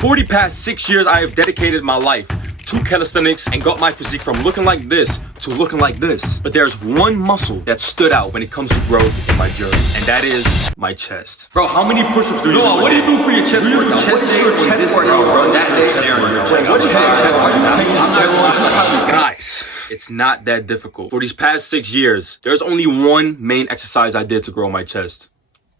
For the past 6 years, I have dedicated my life to calisthenics and got my physique from looking like this to looking like this. But there's one muscle that stood out when it comes to growth in my journey, and that is my chest. Bro, how many push-ups do you do? What do you do for your chest workout? What is your chest workout, bro? That day, what chest are you taking? Guys, it's not that difficult. For these past 6 years, there's only one main exercise I did to grow my chest.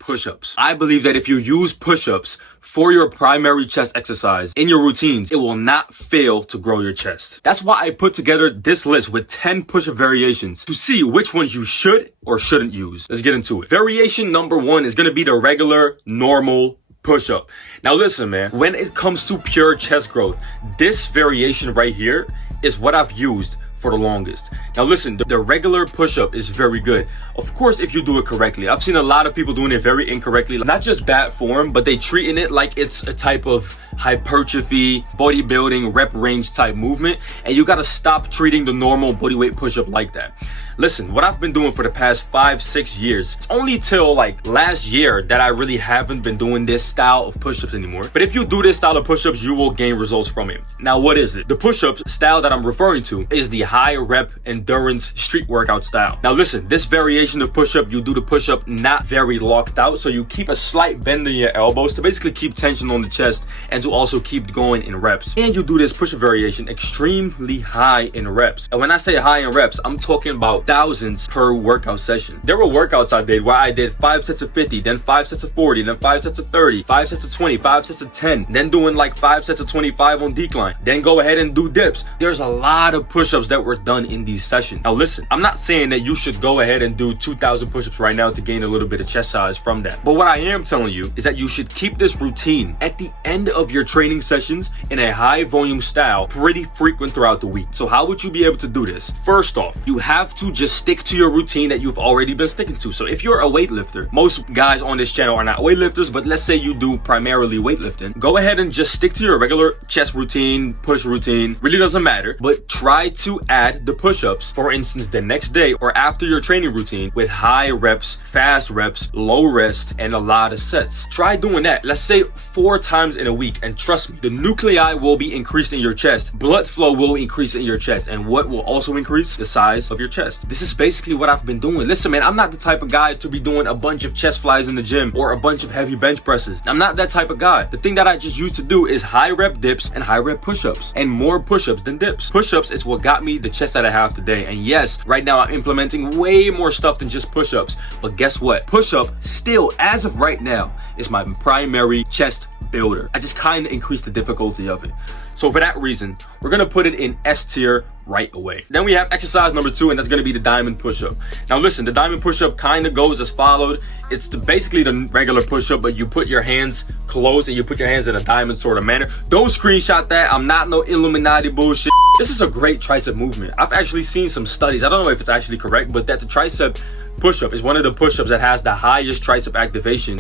Push-ups. I believe that if you use push-ups for your primary chest exercise in your routines, it will not fail to grow your chest. That's why I put together this list with 10 push-up variations to see which ones you should or shouldn't use. Let's get into it. Variation number 1 is going to be the regular, normal push-up. Now listen, man, when it comes to pure chest growth, this variation right here is what I've used for the longest. Now listen, the regular push-up is very good. Of course, if you do it correctly. I've seen a lot of people doing it very incorrectly. Not just bad form, but they treating it like it's a type of hypertrophy, bodybuilding, rep range type movement. And you gotta stop treating the normal bodyweight push-up like that. Listen, what I've been doing for the past 5-6 years, it's only till like last year that I really haven't been doing this style of push-ups anymore. But if you do this style of push-ups, you will gain results from it. Now, what is it? The push-up style that I'm referring to is the high rep endurance street workout style. Now listen, this variation of push-up, you do the push-up not very locked out, so you keep a slight bend in your elbows to basically keep tension on the chest and to also keep going in reps. And you do this push-up variation extremely high in reps. And when I say high in reps, I'm talking about thousands per workout session. There were workouts I did where I did 5 sets of 50, then 5 sets of 40, then 5 sets of 30, 5 sets of 20, 5 sets of 10, then doing like 5 sets of 25 on decline, then go ahead and do dips. There's a lot of push-ups that were done in these sessions. Now listen, I'm not saying that you should go ahead and do 2,000 push-ups right now to gain a little bit of chest size from that. But what I am telling you is that you should keep this routine at the end of your training sessions in a high volume style pretty frequent throughout the week. So how would you be able to do this? First off, you have to just stick to your routine that you've already been sticking to. So if you're a weightlifter, most guys on this channel are not weightlifters, but let's say you do primarily weightlifting, go ahead and just stick to your regular chest routine, push routine, really doesn't matter, but try to add the push-ups, for instance, the next day or after your training routine with high reps, fast reps, low rest, and a lot of sets. Try doing that, let's say 4 times in a week, and trust me, the nuclei will be increased in your chest, blood flow will increase in your chest, and what will also increase? The size of your chest. This is basically what I've been doing. Listen, man, I'm not the type of guy to be doing a bunch of chest flies in the gym or a bunch of heavy bench presses. I'm not that type of guy. The thing that I just used to do is high rep dips and high rep push-ups, and more push-ups than dips. Push-ups is what got me the chest that I have today. And yes, right now I'm implementing way more stuff than just push-ups, but guess what? Push-up still, as of right now, is my primary chest builder. I just kind of increased the difficulty of it. So for that reason, we're gonna put it in S tier right away. Then we have exercise number 2, and that's gonna be the diamond push-up. Now listen, the diamond push-up kind of goes as followed. It's basically the regular push-up, but you put your hands closed and you put your hands in a diamond sort of manner. Don't screenshot that. I'm not no Illuminati bullshit. This is a great tricep movement. I've actually seen some studies, I don't know if it's actually correct, but that the tricep push-up is one of the push-ups that has the highest tricep activation,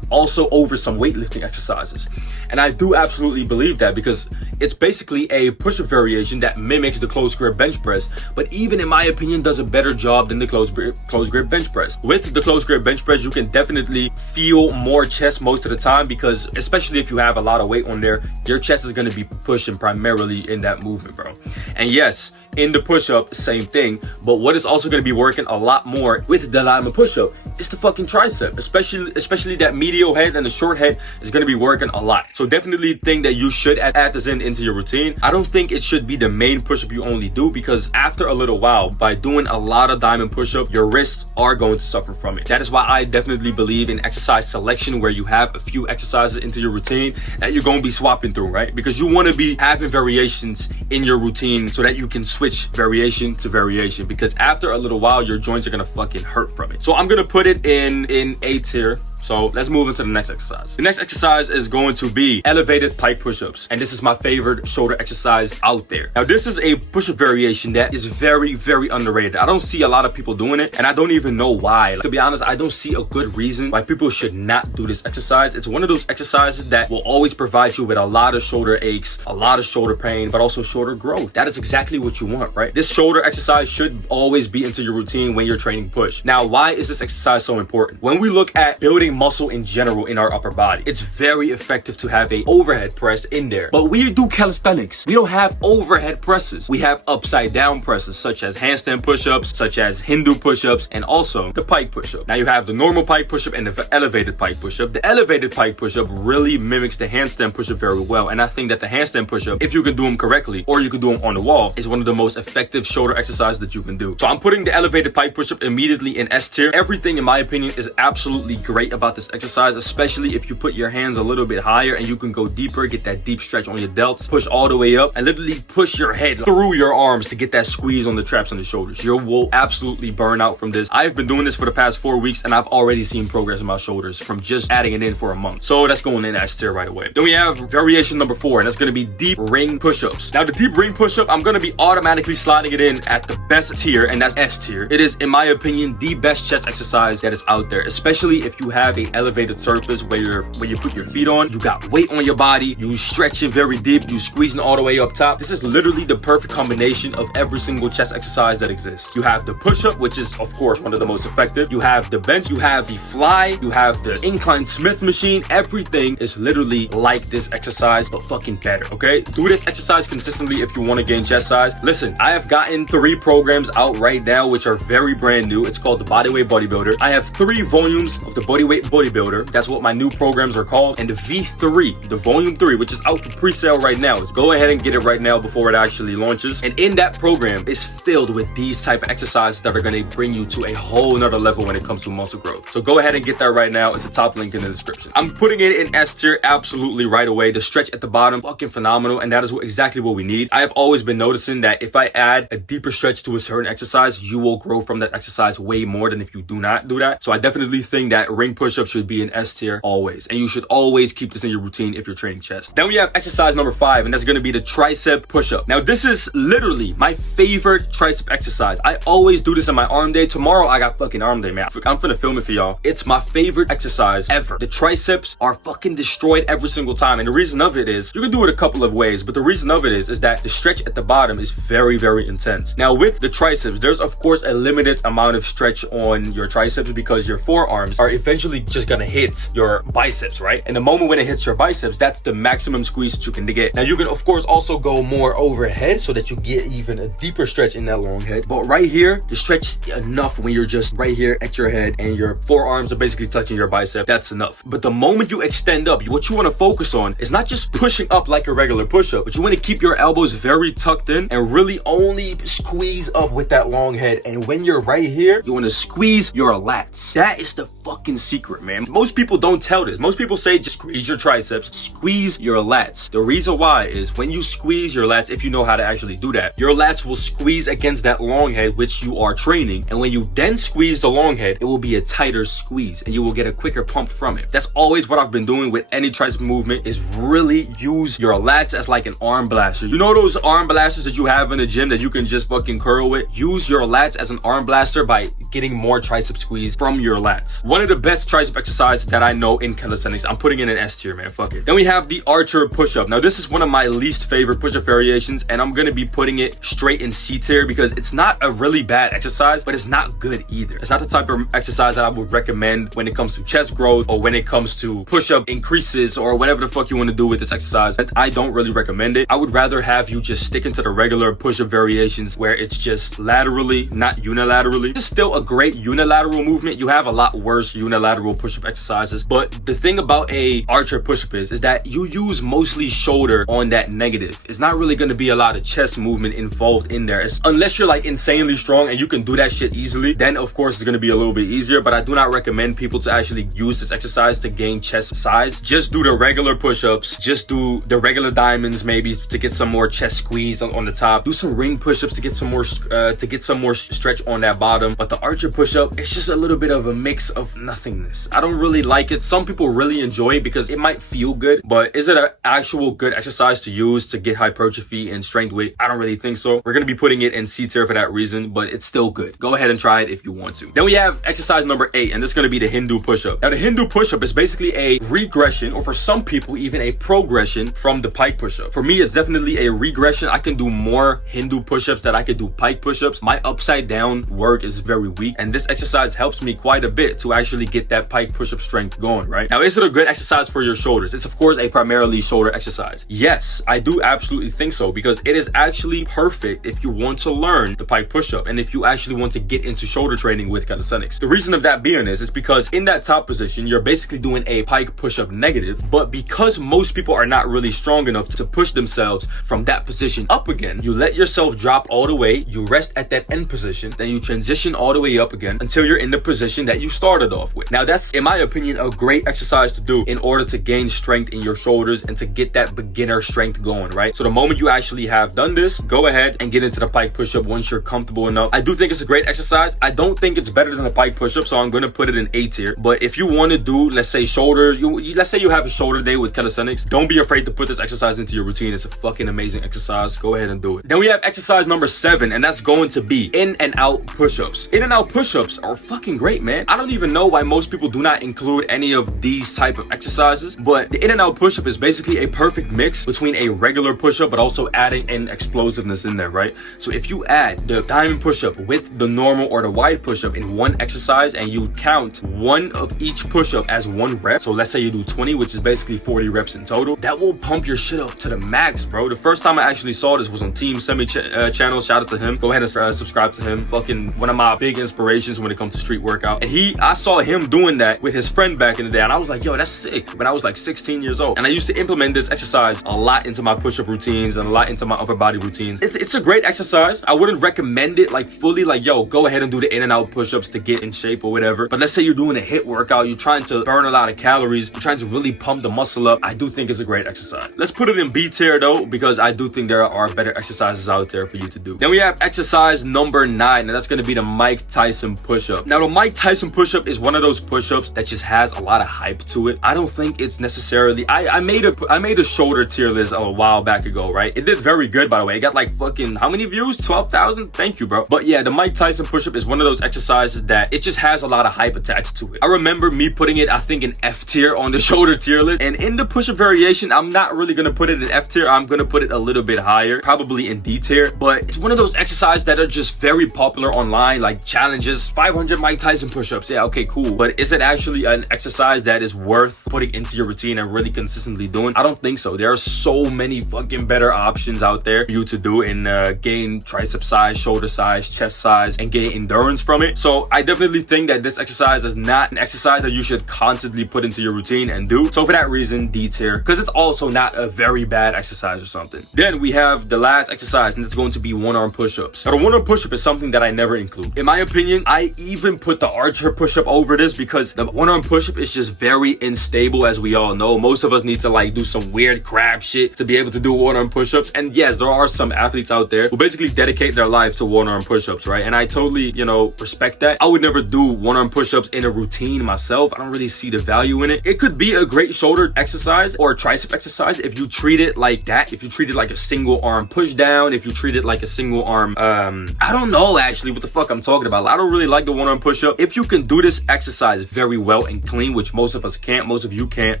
also over some weightlifting exercises. And I do absolutely believe that because it's basically a push-up variation that mimics the close grip bench press, but even in my opinion does a better job than the close grip bench press. With the close grip bench press, you can definitely feel more chest most of the time because especially if you have a lot of weight on there, your chest is going to be pushing primarily in that movement, bro. And yes, in the push-up, same thing, but what is also going to be working a lot more with the diamond push-up is the fucking tricep, especially that medial head and the short head is going to be working a lot. So definitely think that you should add this into your routine. I don't think it should be the main push-up you only do, because after a little while, by doing a lot of diamond push-up, your wrists are going to suffer from it. That is why I definitely believe in exercise selection, where you have a few exercises into your routine that you're going to be swapping through, right? Because you want to be having variations in your routine so that you can switch variation to variation, because after a little while your joints are gonna fucking hurt from it. So I'm gonna put it in A tier. So let's move into the next exercise. The next exercise is going to be elevated pike push-ups. And this is my favorite shoulder exercise out there. Now, this is a push-up variation that is very, very underrated. I don't see a lot of people doing it, and I don't even know why. Like, to be honest, I don't see a good reason why people should not do this exercise. It's one of those exercises that will always provide you with a lot of shoulder aches, a lot of shoulder pain, but also shoulder growth. That is exactly what you want, right? This shoulder exercise should always be into your routine when you're training push. Now, why is this exercise so important? When we look at building building muscle in general in our upper body. It's very effective to have a overhead press in there. But we do calisthenics. We don't have overhead presses. We have upside down presses, such as handstand push-ups, such as Hindu push-ups, and also the pike push-up. Now you have the normal pike push-up and the elevated pike push-up. The elevated pike push-up really mimics the handstand push-up very well. And I think that the handstand push-up, if you can do them correctly, or you can do them on the wall, is one of the most effective shoulder exercises that you can do. So I'm putting the elevated pike push-up immediately in S tier. Everything, in my opinion, is absolutely great about this exercise, especially if you put your hands a little bit higher and you can go deeper, get that deep stretch on your delts, push all the way up, and literally push your head through your arms to get that squeeze on the traps on the shoulders. You will absolutely burn out from this. I've been doing this for the past 4 weeks and I've already seen progress in my shoulders from just adding it in for a month. So that's going in S tier right away. Then we have variation number 4, and that's going to be deep ring push-ups. Now the deep ring push-up, I'm going to be automatically sliding it in at the best tier, and that's S tier. It is, in my opinion, the best chest exercise that is out there, especially if you have a elevated surface where you put your feet on, you got weight on your body, you stretching very deep, you squeezing all the way up top. This is literally the perfect combination of every single chest exercise that exists. You have the push-up, which is of course one of the most effective. You have the bench, you have the fly, you have the incline Smith machine. Everything is literally like this exercise, but fucking better, okay? Do this exercise consistently if you want to gain chest size. Listen, I have gotten 3 programs out right now, which are very brand new. It's called the Bodyweight Bodybuilder. I have 3 volumes of the Bodyweight Bodybuilder. That's what my new programs are called. And the V3, the volume 3, which is out for pre-sale right now. Let's go ahead and get it right now before it actually launches. And in that program is filled with these type of exercises that are going to bring you to a whole nother level when it comes to muscle growth. So go ahead and get that right now. It's the top link in the description. I'm putting it in S tier absolutely right away. The stretch at the bottom, fucking phenomenal. And that is exactly what we need. I have always been noticing that if I add a deeper stretch to a certain exercise, you will grow from that exercise way more than if you do not do that. So I definitely think that ring push-up should be in S tier always. And you should always keep this in your routine if you're training chest. Then we have exercise number 5, and that's going to be the tricep push-up. Now this is literally my favorite tricep exercise. I always do this on my arm day. Tomorrow I got fucking arm day, man. I'm finna film it for y'all. It's my favorite exercise ever. The triceps are fucking destroyed every single time. And the reason of it is, you can do it a couple of ways, but the reason of it is that the stretch at the bottom is very, very intense. Now with the triceps, there's of course a limited amount of stretch on your triceps because your forearms are eventually just gonna hit your biceps, right? And the moment when it hits your biceps, that's the maximum squeeze that you can get. Now you can of course also go more overhead so that you get even a deeper stretch in that long head. But right here, the stretch is enough when you're just right here at your head and your forearms are basically touching your bicep. That's enough. But the moment you extend up, what you want to focus on is not just pushing up like a regular push-up, but you want to keep your elbows very tucked in and really only squeeze up with that long head. And when you're right here, you want to squeeze your lats. That is the fucking secret, man. Most people don't tell this. Most people say just squeeze your triceps, squeeze your lats. The reason why is when you squeeze your lats, if you know how to actually do that, your lats will squeeze against that long head which you are training. And when you then squeeze the long head, it will be a tighter squeeze and you will get a quicker pump from it. That's always what I've been doing with any tricep movement, is really use your lats as like an arm blaster. You know those arm blasters that you have in the gym that you can just fucking curl with? Use your lats as an arm blaster by getting more tricep squeeze from your lats. One of the best tricep exercises that I know in calisthenics. I'm putting in an S tier, man. Fuck it. Then we have the archer push-up. Now this is one of my least favorite push-up variations, and I'm gonna be putting it straight in C tier because it's not a really bad exercise, but it's not good either. It's not the type of exercise that I would recommend when it comes to chest growth or when it comes to push-up increases or whatever the fuck you want to do with this exercise. I don't really recommend it. I would rather have you just stick into the regular push-up variations where it's just laterally, not unilaterally. It's still a great unilateral movement. You have a lot worse unilateral push-up exercises, but the thing about a archer push-up is that you use mostly shoulder on that negative. It's not really going to be a lot of chest movement involved in there. Unless you're like insanely strong and you can do that shit easily, then of course it's going to be a little bit easier, but I do not recommend people to actually use this exercise to gain chest size. Just do the regular push-ups, just do the regular diamonds maybe to get some more chest squeeze on the top. Do some ring push-ups to get some more stretch on that bottom. But the archer push-up, it's just a little bit of a mix of nothingness. I don't really like it. Some people really enjoy it because it might feel good, but is it an actual good exercise to use to get hypertrophy and strength weight? I don't really think so. We're going to be putting it in C tier for that reason, but it's still good. Go ahead and try it if you want to. Then we have exercise number 8, and this is going to be the Hindu push-up. Now the Hindu push-up is basically a regression, or for some people even a progression from the pike push-up. For me, it's definitely a regression. I can do more Hindu push-ups than I can do pike push-ups. My upside down work is very weak, and this exercise helps me quite a bit to actually get that that pike push-up strength going, right? Now, is it a good exercise for your shoulders? It's of course a primarily shoulder exercise. Yes, I do absolutely think so, because it is actually perfect if you want to learn the pike push-up and if you actually want to get into shoulder training with calisthenics. The reason of that being is because in that top position, you're basically doing a pike push-up negative, but because most people are not really strong enough to push themselves from that position up again, you let yourself drop all the way, you rest at that end position, then you transition all the way up again until you're in the position that you started off with. Now, that's, in my opinion, a great exercise to do in order to gain strength in your shoulders and to get that beginner strength going, right? So the moment you actually have done this, go ahead and get into the pike push-up once you're comfortable enough. I do think it's a great exercise. I don't think it's better than a pike push-up, so I'm going to put it in A tier. But if you want to do, let's say, shoulders, let's say you have a shoulder day with calisthenics, don't be afraid to put this exercise into your routine. It's a fucking amazing exercise. Go ahead and do it. Then we have exercise number 7, and that's going to be in and out push-ups. In and out push-ups are fucking great, man. I don't even know why most people do not include any of these type of exercises, but the in and out push-up is basically a perfect mix between a regular push-up but also adding in explosiveness in there, right? So if you add the diamond push-up with the normal or the wide push-up in one exercise and you count one of each push-up as one rep, so let's say you do 20, which is basically 40 reps in total, that will pump your shit up to the max, bro. The first time I actually saw this was on Team Semi channel. Shout out to him. Go ahead and subscribe to him. Fucking one of my big inspirations when it comes to street workout. And I saw him doing that with his friend back in the day, and I was like, yo, that's sick. When I was like 16 years old, and I used to implement this exercise a lot into my push-up routines and a lot into my upper body routines. It's a great exercise. I wouldn't recommend it like fully, like, yo, go ahead and do the in and out push-ups to get in shape or whatever. But let's say you're doing a HIIT workout, you're trying to burn a lot of calories, you're trying to really pump the muscle up. I do think it's a great exercise. Let's put it in B tier though, because I do think there are better exercises out there for you to do. Then we have exercise number 9, and that's going to be the Mike Tyson push-up. Now, the Mike Tyson push-up is one of those push-ups that just has a lot of hype to it. I don't think it's necessarily, I made a shoulder tier list a while back ago, right? It did very good, by the way. It got like fucking, how many views? 12,000? Thank you, bro. But yeah, the Mike Tyson push-up is one of those exercises that it just has a lot of hype attached to it. I remember me putting it, I think, in F tier on the shoulder tier list. And in the push-up variation, I'm not really going to put it in F tier. I'm going to put it a little bit higher, probably in D tier. But it's one of those exercises that are just very popular online, like challenges, 500 Mike Tyson push-ups. Yeah, okay, cool. But is it actually an exercise that is worth putting into your routine and really consistently doing? I don't think so. There are so many fucking better options out there for you to do and gain tricep size, shoulder size, chest size, and gain endurance from it. So I definitely think that this exercise is not an exercise that you should constantly put into your routine and do. So for that reason, D tier, because it's also not a very bad exercise or something. Then we have the last exercise, and it's going to be one-arm push-ups. Now, the one-arm push-up is something that I never include. In my opinion, I even put the archer push-up over this because the one-arm push-up is just very unstable, as we all know. Most of us need to like do some weird crab shit to be able to do one-arm push-ups. And yes, there are some athletes out there who basically dedicate their life to one-arm push-ups, right? And I totally, respect that. I would never do one-arm push-ups in a routine myself. I don't really see the value in it. It could be a great shoulder exercise or a tricep exercise if you treat it like that. If you treat it like a single arm push down, if you treat it like a single arm, I don't know actually what the fuck I'm talking about. I don't really like the one-arm push-up. If you can do this exercise very well and clean, which most of us can't, most of you can't,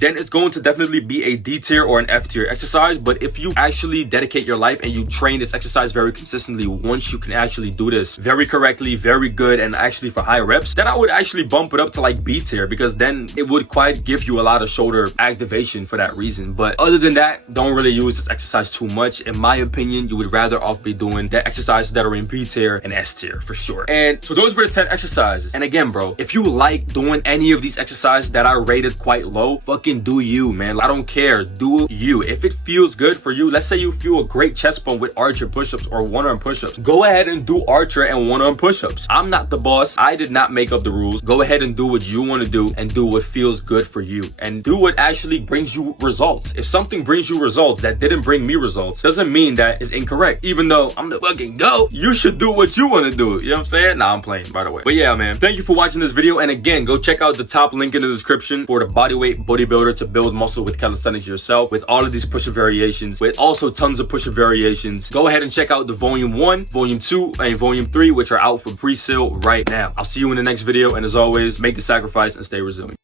then it's going to definitely be a D tier or an F tier exercise. But if you actually dedicate your life and you train this exercise very consistently, once you can actually do this very correctly, very good, and actually for high reps, then I would actually bump it up to like B tier, because then it would quite give you a lot of shoulder activation for that reason. But other than that, don't really use this exercise too much. In my opinion, you would rather off be doing the exercises that are in B tier and S tier for sure. And so those were the 10 exercises. And again, bro, if you like doing any of these exercises that I rated quite low, fucking do you, man. I don't care. Do you. If it feels good for you, let's say you feel a great chest pump with archer push-ups or one-arm push-ups, go ahead and do archer and one-arm push-ups. I'm not the boss. I did not make up the rules. Go ahead and do what you want to do and do what feels good for you and do what actually brings you results. If something brings you results that didn't bring me results, doesn't mean that is incorrect. Even though I'm the fucking GOAT, you should do what you want to do. You know what I'm saying? Nah, I'm playing, by the way. But yeah, man, thank you for watching this video. And again, go check out the top link in the description for the bodyweight bodybuilder to build muscle with calisthenics yourself, with all of these push-up variations, with also tons of push-up variations. Go ahead and check out the volume 1, volume 2, and volume 3, which are out for pre-sale right now. I'll see you in the next video. And as always, make the sacrifice and stay resilient.